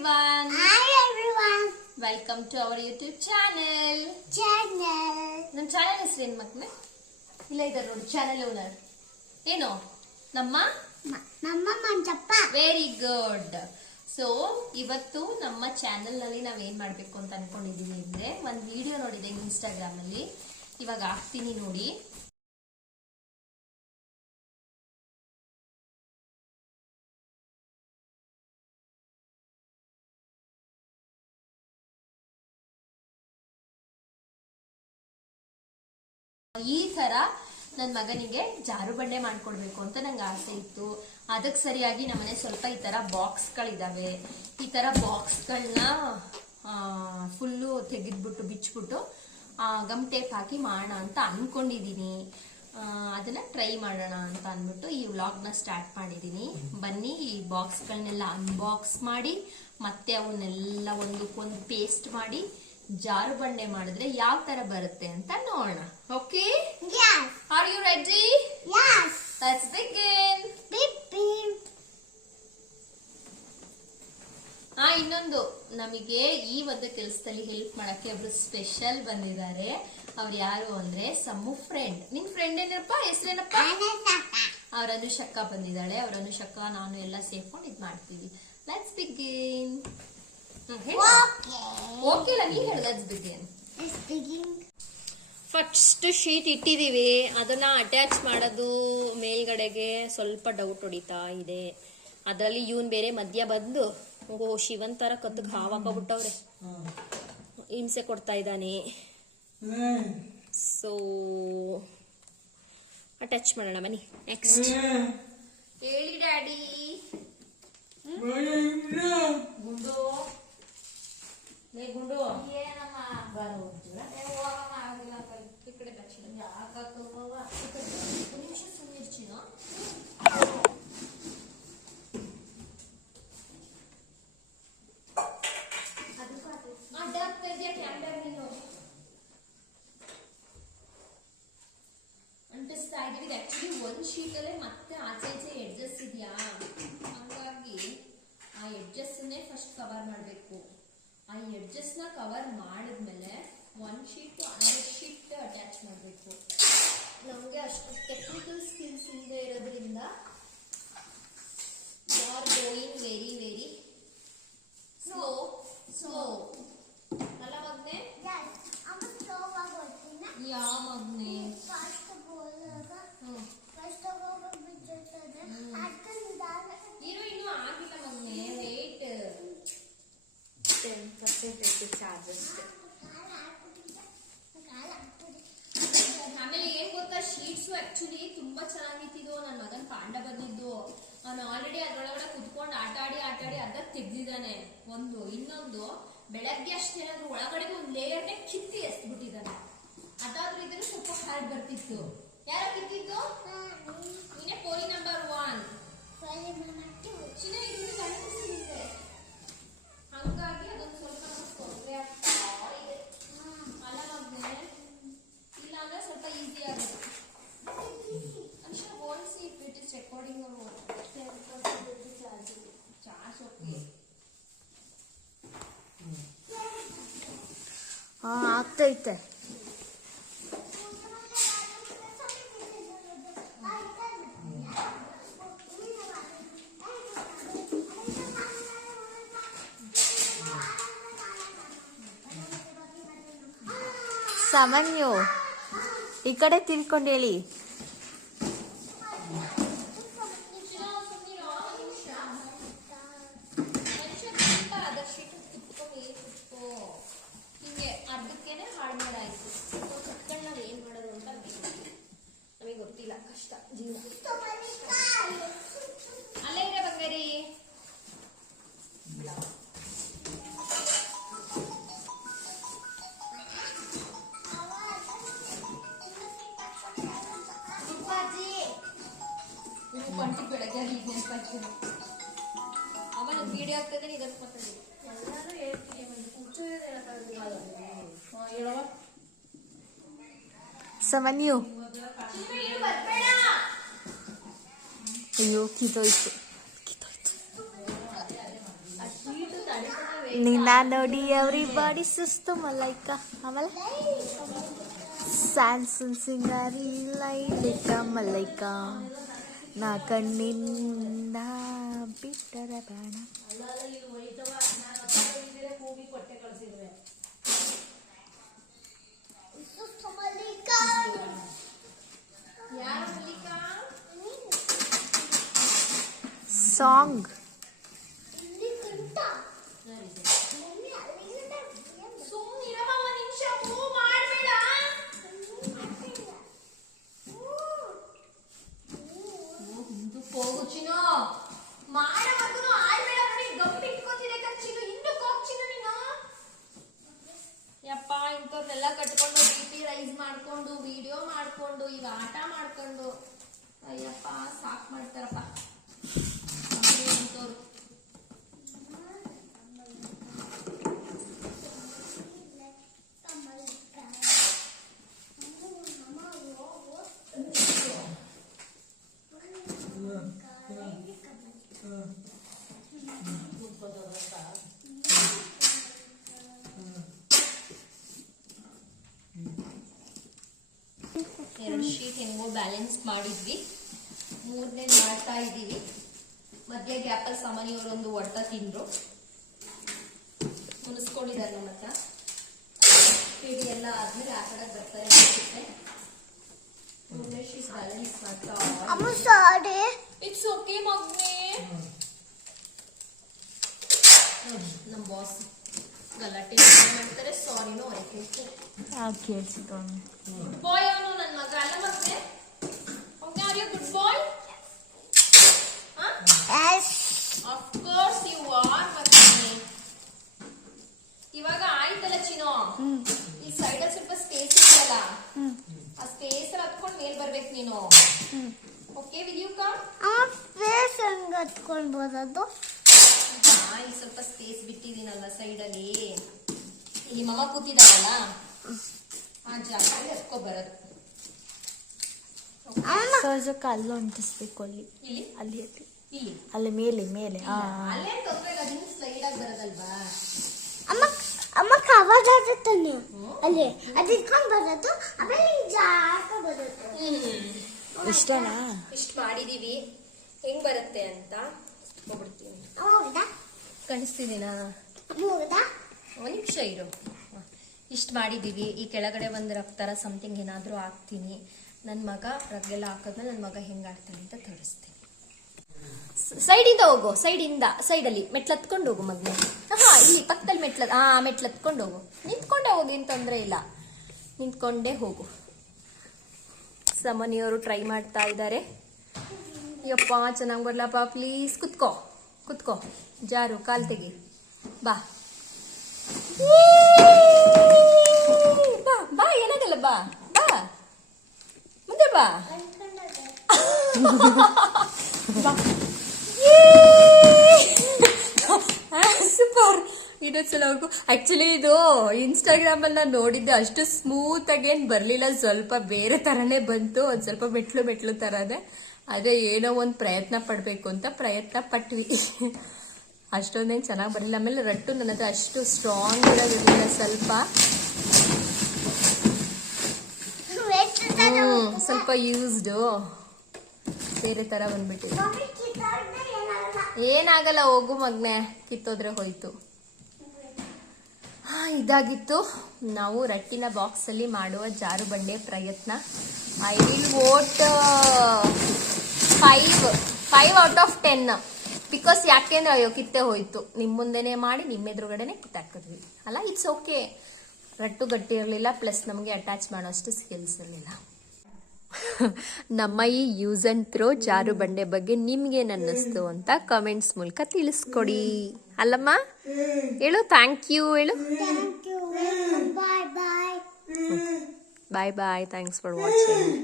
everyone. Hi everyone. Welcome to our YouTube channel. ನಮ್ಮ channel ಹೆಸರು ಏನು ಮಕ್ಕಳೇ? ಇಲ್ಲ ಇದ್ದಾರೆ ನೋಡಿ ಚಾನೆಲ್ ಓನರ್. ಏನು? ನಮ್ಮ ಮಂಜಪ್ಪ. Very good. ಸೊ ಇವತ್ತು ನಮ್ಮ ಚಾನೆಲ್ ನಲ್ಲಿ ನಾವ್ ಏನ್ ಮಾಡ್ಬೇಕು ಅಂತ ಅನ್ಕೊಂಡಿದೀವಿ ಅಂದ್ರೆ ಒಂದ್ ವಿಡಿಯೋ ನೋಡಿದೆ ಇನ್ಸ್ಟಾಗ್ರಾಮ್ ಅಲ್ಲಿ, ಇವಾಗ ಹಾಕ್ತೀನಿ ನೋಡಿ. ಈ ತರ ನನ್ನ ಮಗನಿಗೆ ಜಾರು ಬಂಡೆ ಮಾಡ್ಕೊಡ್ಬೇಕು ಅಂತ ನಂಗೆ ಆಸೆ ಇತ್ತು. ಅದಕ್ಕೆ ಸರಿಯಾಗಿ ನಮ್ಮನೆ ಸ್ವಲ್ಪ ಈ ತರ ಬಾಕ್ಸ್ಗಳಿದಾವೆ. ಈ ತರ ಬಾಕ್ಸ್ಗಳನ್ನ ಫುಲ್ಲು ತೆಗೆದ್ಬಿಟ್ಟು ಬಿಚ್ಬಿಟ್ಟು ಗಮ್ ಟೇಪ್ ಹಾಕಿ ಮಾಡೋಣ ಅಂತ ಅನ್ಕೊಂಡಿದೀನಿ. ಅದನ್ನ ಟ್ರೈ ಮಾಡೋಣ ಅಂತ ಅಂದ್ಬಿಟ್ಟು ಈ ವ್ಲಾಗ್ನ ಸ್ಟಾರ್ಟ್ ಮಾಡಿದೀನಿ. ಬನ್ನಿ ಈ ಬಾಕ್ಸ್ಗಳನ್ನೆಲ್ಲ ಅನ್ಬಾಕ್ಸ್ ಮಾಡಿ ಮತ್ತೆ ಅವನ್ನೆಲ್ಲ ಒಂದಕ್ಕೊಂದು ಪೇಸ್ಟ್ ಮಾಡಿ ಜಾರು ಬಂಡೆ ಮಾಡಿದ್ರೆ ಯಾವ ತರ ಬರುತ್ತೆ ಅಂತ ನೋಡೋಣ. Okay? Yes. Are you ready? Yes. Let's begin. Beep beep. ಇನ್ನೊಂದು ನಮಗೆ ಈ ಒಂದು ಕೆಲಸದಲ್ಲಿ ಹೆಲ್ಪ್ ಮಾಡಕ್ಕೆ ಒಬ್ರು ಸ್ಪೆಷಲ್ ಬಂದಿದ್ದಾರೆ. ಅವ್ರು ಯಾರು ಅಂದ್ರೆ ಸಮ್ಮು ಫ್ರೆಂಡ್. ನಿನ್ ಫ್ರೆಂಡ್ ಏನಪ್ಪ ಹೆಸರೇನಪ್ಪ? ಅವ್ರ ಅನುಷಕ್ಕ ಬಂದಿದ್ದಾಳೆ. ಅವ್ರ ಅನುಷಕ್ಕ ನಾನು ಎಲ್ಲ ಸೇರ್ಕೊಂಡು ಇದ್ ಮಾಡ್ತೀವಿ. Let's begin. ಓಕೆ ನೀನ್ ಹೇಳು. Let's begin. ಫಸ್ಟ್ ಶೀಟ್ ಇಟ್ಟಿದೀವಿ, ಅದನ್ನ ಅಟ್ಯಾಚ್ ಮಾಡೋದು ಮೇಲ್ಗಡೆಗೆ ಸ್ವಲ್ಪ ಡೌಟ್ ಹೊಡಿತಾ ಇದೆ. ಅದರಲ್ಲಿ ಇವನ್ ಬೇರೆ ಮಧ್ಯ ಬಂದು ಶಿವನ್ ತರ ಕತ್ತಕ್ಕೆ ಹಾವಾಕಬಿಟ್ಟವ್ರೆ, ಹಿಂಸೆ ಕೊಡ್ತಾ ಇದ್ದಾನೆ. ಸೊ ಅಟ್ಯಾಚ್ ಮಾಡೋಣ ಬನ್ನಿ. ನೆಕ್ಸ್ಟ್ ಹೇಳಿ ಡ್ಯಾಡಿ. ಗುಂಡು ಗುಂಡು ಏನಮ್ಮ ಈ ಕಡೆ ನಿಮಿಷ ಸುಮ್ಮನಿರ್ಚಿನ. ಅಂಟಿಸ್ತಾ ಇದೀವಿ. ಆಕ್ಚುಲಿ ಒಂದ್ ಶೀಟ್ ಅಲ್ಲೇ ಮತ್ತೆ ಆಚೆ ಈಚೆ ಎಡ್ಜಸ್ ಇದೆಯಾ, ಹಂಗಾಗಿ ಆ ಎಡ್ಜಸ್ ಫಸ್ಟ್ ಕವರ್ ಮಾಡ್ಬೇಕು. ಆ ಎಡ್ಜಸ್ ನ ಕವರ್ ಮಾಡಿದ್ಮೇಲೆ ಒಂದ್ ಶೀಟ್ ಅನದರ್ ಶೀಟ್ ಅಟ್ಯಾಚ್ ಮಾಡಬೇಕು. ನಮ್ಗೆ ಅಷ್ಟು ಟೆಕ್ನಿಕಲ್ ಸ್ಕಿಲ್ಸ್ ಇಲ್ಲದೆ ಇರೋದ್ರಿಂದ we are going very very slow ಅಲ್ಲ ಮಗ್ನೆ? ಯಾ ಮಗ್ನೆ? ಇನ್ನೂ ಆಗಿಲ್ಲ ಮಗ್ನೆ, ವೇಟ್ 10% ಐತೆ ಚಾರ್ಜಸ್. ಆಮೇಲೆ ಏನ್ ಗೊತ್ತಾ, ಶೀಟ್ಸ್ ಆಕ್ಚುಲಿ ತುಂಬಾ ಚೆನ್ನಾಗಿತ್ತಿದ್ದು. ನನ್ನ ಮಗನ್ ಪಾಂಡ ಬಂದಿದ್ದು, ಅವನು ಆಲ್ರೆಡಿ ಅದ್ರೊಳಗಡೆ ಕುತ್ಕೊಂಡು ಆಟಾಡಿ ಅರ್ಧ ತೆಗ್ದಿದ್ದಾನೆ. ಇನ್ನೊಂದು ಬೆಳಗ್ಗೆ ಅಷ್ಟೇನಾದ್ರು ಒಳಗಡೆ ಒಂದು ಲೇಯರ್ಗೆ ಕಿತ್ತಿ ಎಸ್ಬಿಟ್ಟಿದ್ದಾನೆ. ಅದಾದ್ರೂ ಇದ್ರೆ ಸ್ವಲ್ಪ ಹಾರ್ಡ್ ಬರ್ತಿತ್ತು. ಯಾರ ಕಿತ್ತಿದ್ದು? ನೀನೇ ಕೋಳಿ ನಂಬರ್ 1. ಹಂಗಾಗಿ ಅದೊಂದು ಸ್ವಲ್ಪ ತೊಂದರೆ ಆಗ್ತಾ ಇದೆ. ಅಲ್ಲ ಮಗ್ನೆ? ಇಲ್ಲ ಅಂದ್ರೆ ಸ್ವಲ್ಪ ಈಸಿ ಆಗುತ್ತೆ. ಹೋಲಿಸಿ it is recording charge okay. ಆಗ್ತೈತೆ. ಸಾಮಾನ್ಯ ಈ ಕಡೆ ತಿಳ್ಕೊಂಡು ಹೇಳಿ. ಹಿಂಗೆ ಅರ್ಧಕ್ಕೇನೆ ಹಾಳು ಮಾಡಾಯ್ತು. ಕುತ್ಕೊಂಡು ನಾವ್ ಏನ್ ಮಾಡೋದು ಅಂತ ನಮಗೆ ಗೊತ್ತಿಲ್ಲ. ಕಷ್ಟ ಜೀವನ. ಅಲ್ಲೇ ಇದೆ ಬಂಗಾರಿ. ಕಂಟಿ ಬೆಳಗ್ಗೆ ನೆನಪಾಗ್ತೀನಿ. ಆಮೇಲೆ ಒಂದು ವಿಡಿಯೋ ಆಗ್ತದೆ, ಇದನ್ನು ಮಾತಾಡಿ ಎಲ್ಲರೂ ಹೇಳ್ತೀನಿ. ಸಮನ್ಯು ಅಯ್ಯೋ ಕಿತ್ತೋಯ್ತು. ನಿನ್ನ ನೋಡಿ ಎವ್ರಿಬಾಡಿ ಸುಸ್ತು ಮಲೈಕ ಆಮೇಲೆ ಸ್ಯಾನ್ಸನ್ ಸಿಂಗಾರಿ ಲೈಲಿಕ ಮಲೈಕ ನಾ ಕಣ್ಣಿಂದ ಬಿಟ್ಟರ ಬಾಣ ಸಾಂಗ್ ಹೋಗು ಚಿನ್ನು ಮಾಡವರೆಗೂ ಆಡ್ಬೇಡ ನೋಡಿ ಗಪ್ಪಿ ಇಟ್ಕೋತಿದೆ ಚಿನ್ನು ಇನ್ನು ಹೋಗ್ ಚಿನ್ನು ನೀನು ಯಪ್ಪ ಇಂಥವ್ರನ್ನೆಲ್ಲ ಕಟ್ಕೊಂಡು BP ರೈಸ್ ಮಾಡ್ಕೊಂಡು ವಿಡಿಯೋ ಮಾಡ್ಕೊಂಡು ಈಗ ಆಟ ಮಾಡ್ಕೊಂಡು ಅಯ್ಯಪ್ಪ ಸಾಕ್ ಮಾಡ್ತಾರಪ್ಪ ಇಂಥವ್ರು ಎರಡು ಶೀಟ್ ಹೆಂಗೋ ಬ್ಯಾಲೆನ್ಸ್ ಮಾಡಿದ್ವಿ ಮೂರನೇ ಮಾಡ್ತಾ ಇದ್ದೀವಿ ಮಧ್ಯ ಗ್ಯಾಪಲ್ಲಿ ಸಾಮಾನ್ಯವರು ಒಂದು ಒಟ್ಟ ತಿಂದ್ರು ಮುನಿಸ್ಕೊಂಡಿದ್ದಾರೆ ನಮ್ಮ ಹತ್ರ ಪಿಡಿ ಎಲ್ಲ ಆದ್ಮೇಲೆ ಆ ಕಡೆ ಬರ್ತಾರೆ ಅನ್ಸುತ್ತೆ ಮೂರನೇ ಶೀಟ್ ಬ್ಯಾಲೆನ್ಸ್ ಮಾಡ್ತಾ ಇಟ್ಸ್ ಓಕೆ ಮಗ್ನೆ ನಮ್ಮ ಬಾಸ್ ಗಲಾಟೆ ಮಾಡ್ತಾರೆ ಸಾರಿನೂ ಅವ್ರಿಗೆ ಕೇಳಿಸಿಕೊಂಡು ಗುಡ್ ಬಾಯ್ ಅವನು ನನ್ನ ಮಗ ಅಲ್ಲ ಮತ್ತೆ okay are you good boy of course you are ಮತ್ತೆ ಇವಾಗ ಆಯ್ತಲ್ಲ ಚಿನೋ ಈ ಸೈಡ್ ಅಲ್ಲಿ ಸ್ವಲ್ಪ ಸ್ಪೇಸ್ ಇದೆಯಲ್ಲ ಆ ಸ್ಪೇಸ್ ಅಲ್ಲಿ ಹತ್ಕೊಂಡು ಮೇಲ್ ಬರ್ಬೇಕು ನೀನು ಓಕೆ ವಿಲ್ ಯು ಕಮ್ ಹತ್ಕೊಂಡು ಬರೋದು ಇಲ್ಲಿ ಸ್ವಲ್ಪ ಸ್ಪೇಸ್ ಬಿಟ್ಟಿದ್ದೀನಲ್ಲ ಸೈಡ್ ಅಲ್ಲಿ ಇಲ್ಲಿ ಮಮ್ಮ ಕೂತಿದಾರಲ್ಲ ಆ ಜಾಗದಲ್ಲಿ ಹತ್ಕೊ ಬರೋದು ಸಹಜಕ್ಕೆ ಅಲ್ಲೂ ಅಂಟಿಸ್ಬೇಕು ಅಲ್ಲಿ ಇಲ್ಲಿ ಅಲ್ಲಿ ಇಲ್ಲಿ ಅಲ್ಲಿ ಮೇಲೆ ಮೇಲೆ ಅಲ್ಲೇ ತೊಂದ್ರೆ ಇಲ್ಲ ಹಿಂಗ್ ಸ್ಲೈಡ್ ಆಗಿ ಬರೋದಲ್ವಾ ಅಮ್ಮ ಅಮ್ಮ ಕವರ್ ಆಗುತ್ತಾನೆ ಅಲ್ಲಿ ಅದು ಇಟ್ಕೊಂಡು ಬರೋದು ಆಮೇಲೆ ಹಿಂಗ್ ಜಾಗ ಬರುತ್ತೆ ಇಷ್ಟನಾ ಇಷ್ಟು ಮಾಡಿದೀವಿ ಹೆಂಗ್ ಬರುತ್ತೆ ಅಂತ ಹೋಗ್ಬಿಡ್ತೀನಿ ಹೌದಾ ಕಾಣಿಸ್ತಿದ್ದೀನಾ ಹೌದಾ ಒಂದು ನಿಮಿಷ ಇರು ಇಷ್ಟು ಮಾಡಿದ್ದೀವಿ ಈ ಕೆಳಗಡೆ ಒಂದು ರಫ್ತಾರ ಸಮಥಿಂಗ್ ಏನಾದರೂ ಹಾಕ್ತೀನಿ ನನ್ನ ಮಗ ರಗ್ಗೆಲ್ಲ ಹಾಕಿದ್ಮೇಲೆ ನನ್ನ ಮಗ ಹೆಂಗೆ ಆಡ್ತಾನೆ ಅಂತ ತೋರಿಸ್ತೀನಿ ಸೈಡಿಂದ ಹೋಗು ಸೈಡಲ್ಲಿ ಮೆಟ್ಲು ಹತ್ಕೊಂಡು ಹೋಗು ಮಗನೇ ಹಾ ಇಲ್ಲಿ ಪಕ್ಕದಲ್ಲಿ ಮೆಟ್ಲು ಹತ್ಕೊಂಡು ಹೋಗು ನಿಂತ್ಕೊಂಡೇ ಹೋಗಿ ಏನು ತೊಂದರೆ ಇಲ್ಲ ನಿಂತ್ಕೊಂಡೇ ಹೋಗು ಸಮನಿಯವರು ಟ್ರೈ ಮಾಡ್ತಾ ಇದ್ದಾರೆ ಯಪ್ಪ ಚೆನ್ನಾಗಿ ಬರ್ಲಪ್ಪ ಪ್ಲೀಸ್ ಕುತ್ಕೋ ಜಾರು ಕಾಲ್ ತೆಗಿ ಬಾ ಬಾ ಏನಾಗಲ್ಲ ಬಾ ಮುಂದೆ ಬಾ ಸೂಪರ್ ಇನ್ನೊಂದ್ಸಲ ಹೋಗು ಆಕ್ಚುಲಿ ಇದು ಇನ್ಸ್ಟಾಗ್ರಾಮ್ ಅಲ್ಲಿ ನಾನು ನೋಡಿದ್ದೆ ಅಷ್ಟು ಸ್ಮೂತ್ ಆಗಿ ಏನ್ ಬರ್ಲಿಲ್ಲ ಸ್ವಲ್ಪ ಬೇರೆ ತರನೇ ಬಂತು ಒಂದ್ ಸ್ವಲ್ಪ ಮೆಟ್ಲು ತರನೇ ಅದೇ ಏನೋ ಒಂದ್ ಪ್ರಯತ್ನ ಪಡ್ಬೇಕು ಅಂತ ಪ್ರಯತ್ನ ಪಟ್ವಿ ಅಷ್ಟೊಂದೇನು ಚೆನ್ನಾಗಿ ಬರಲಿಲ್ಲ ಆಮೇಲೆ ರಟ್ಟು ನನ್ನ ಹತ್ರ ಅಷ್ಟು ಸ್ಟ್ರಾಂಗ್ ಇರೋದಿಲ್ಲ ಸ್ವಲ್ಪ ಸ್ವಲ್ಪ ಯೂಸ್ಡು ಬೇರೆ ತರ ಬಂದ್ಬಿಟ್ಟಿದೆ ಏನಾಗಲ್ಲ ಹೋಗು ಮಗ್ನೆ ಕಿತ್ತೋದ್ರೆ ಹೋಯ್ತು ಇದಾಗಿತ್ತು ನಾವು ರಟ್ಟಿನ ಬಾಕ್ಸ್ ಅಲ್ಲಿ ಮಾಡುವ ಜಾರು ಬಂಡೆ ಪ್ರಯತ್ನ I will vote 5 out of 10 because ಯಾಕೆಂದ್ರೆ ಅಯ್ಯೋ ಕಿತ್ತೆ ಹೋಯ್ತು ನಿಮ್ ಮುಂದೆನೆ ಮಾಡಿ ನಿಮ್ಮ ಎದುರುಗಡೆನೆ ಕಿತ್ತಾಕಿದ್ವಿ ಅಲ್ಲ ಇಟ್ಸ್ ಓಕೆ ರಟ್ಟು ಗಟ್ಟಿ ಇರಲಿಲ್ಲ ಪ್ಲಸ್ ನಮಗೆ ಅಟ್ಯಾಚ್ ಮಾಡೋಷ್ಟು ಸ್ಕಿಲ್ಸ್ ಇರಲಿಲ್ಲ ನಮ್ಮ ಈ ಯೂಸ್ ಅಂಡ್ ಥ್ರೋ ಜಾರು ಬಂಡೆ ಬಗ್ಗೆ ನಿಮ್ಗೇನು ಅನ್ನಿಸ್ತು ಅಂತ ಕಮೆಂಟ್ಸ್ ಮೂಲಕ ತಿಳಿಸ್ಕೊಡಿ ಅಲ್ಲಮ್ಮ ಹೇಳು ಥ್ಯಾಂಕ್ ಯು ಹೇಳು ಬಾಯ್ ಬಾಯ್ ಬಾಯ್ ಬಾಯ್ ಥ್ಯಾಂಕ್ಸ್ ಫಾರ್ ವಾಚಿಂಗ್